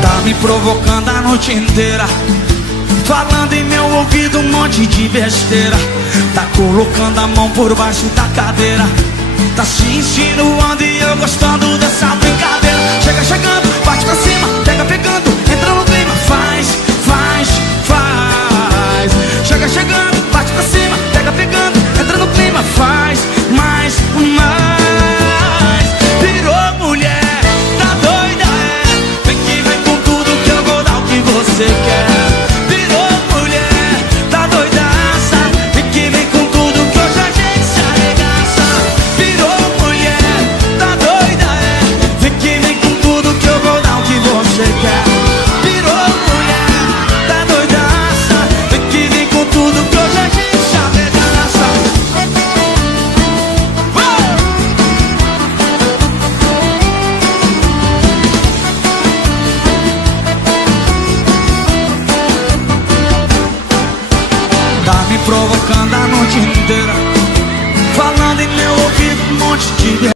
Tá me provocando a noite inteira, falando em meu ouvido um monte de besteira. Tá colocando a mão por baixo da cadeira, tá se insinuando e eu gostando dessa brincadeira. Chega chegando, bate pra cima, pega pegando, entra no clima. Faz, faz, faz. Chega chegando, bate pra cima, pega pegando, entra no clima. Faz, mais, mais. Virou mulher, tá doida, é? Vem que vem com tudo que eu vou dar o que você quer. Tá me provocando a noite inteira, falando em meu ouvido um monte de